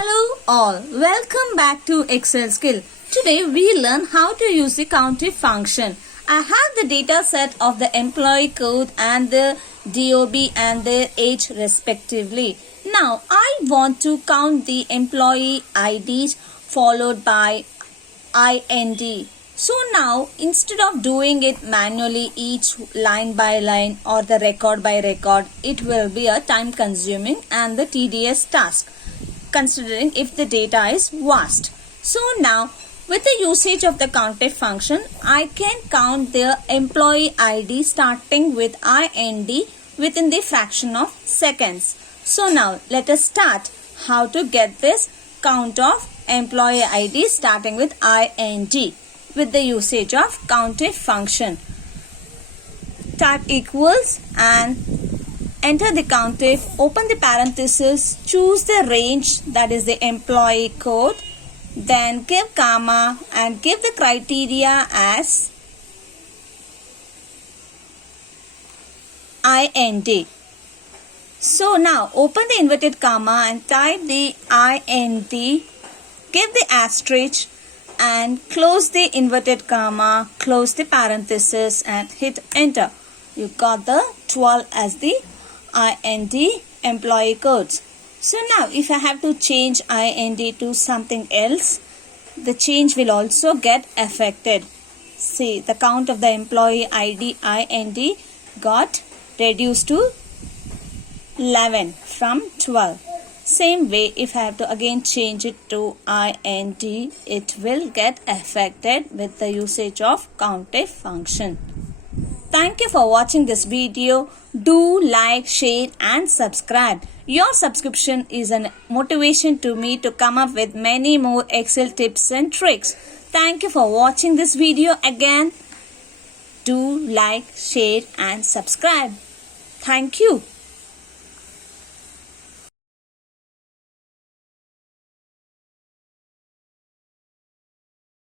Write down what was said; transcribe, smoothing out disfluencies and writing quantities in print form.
Hello all, welcome back to Excel Skill. Today we learn how to use the COUNTIF function. I have the data set of the employee code and the DOB and their age respectively. Now I want to count the employee IDs followed by IND. So now instead of doing it manually each line by line or the record by record, it will be a time consuming and the tedious task, considering if the data is vast. So now with the usage of the COUNTIF function, I can count the employee ID starting with IND within the fraction of seconds. So now let us start how to get this count of employee ID starting with IND with the usage of COUNTIF function. Type equals and enter the COUNTIF, open the parenthesis, choose the range, that is the employee code, then give comma and give the criteria as IND. So now open the inverted comma and type the IND, give the asterisk and close the inverted comma, close the parenthesis and hit enter. You got the 12 as the IND employee codes. So now if I have to change IND to something else, the change will also get affected. See, the count of the employee ID IND got reduced to 11 from 12. Same way, if I have to again change it to IND, it will get affected with the usage of COUNTIF function. Thank you for watching this video. Do like, share and subscribe. Your subscription is a motivation to me to come up with many more Excel tips and tricks. Thank you for watching this video again. Do like, share and subscribe. Thank you.